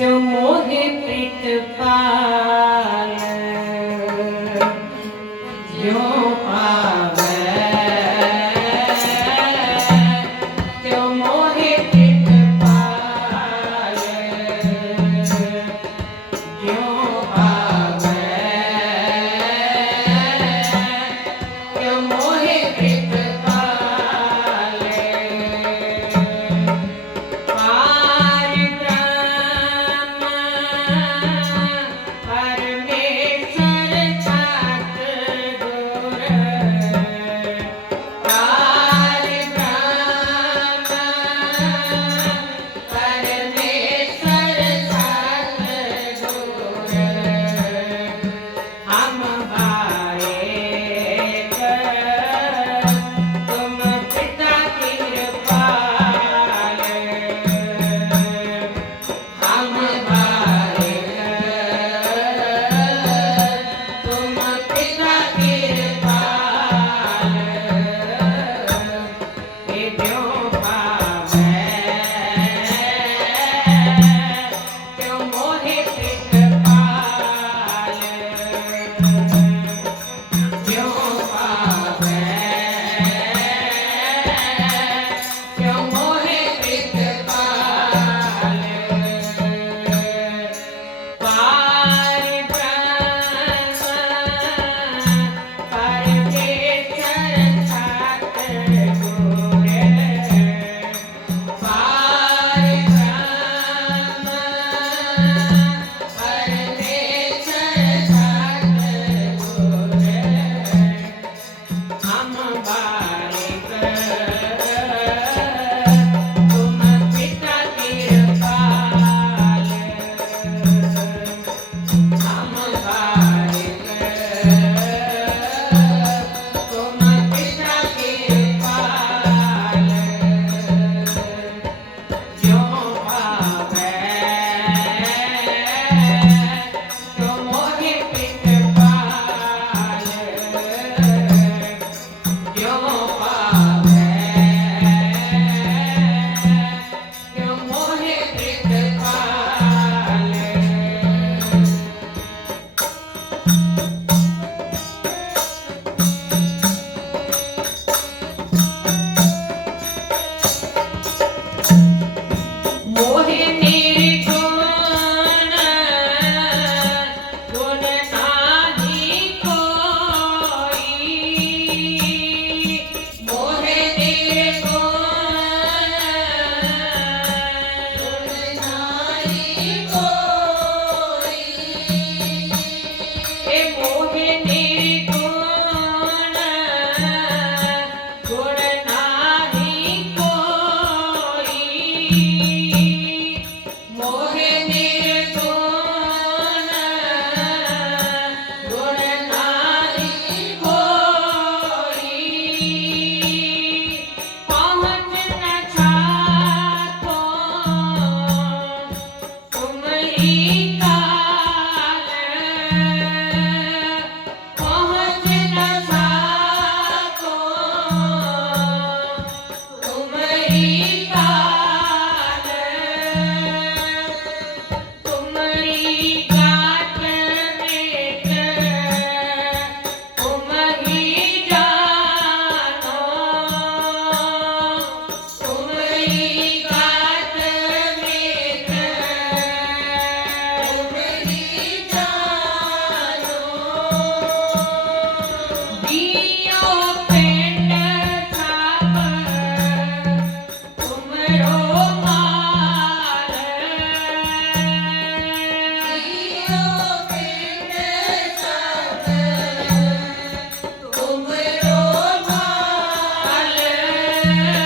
मोह प्रीत thank you Yeah.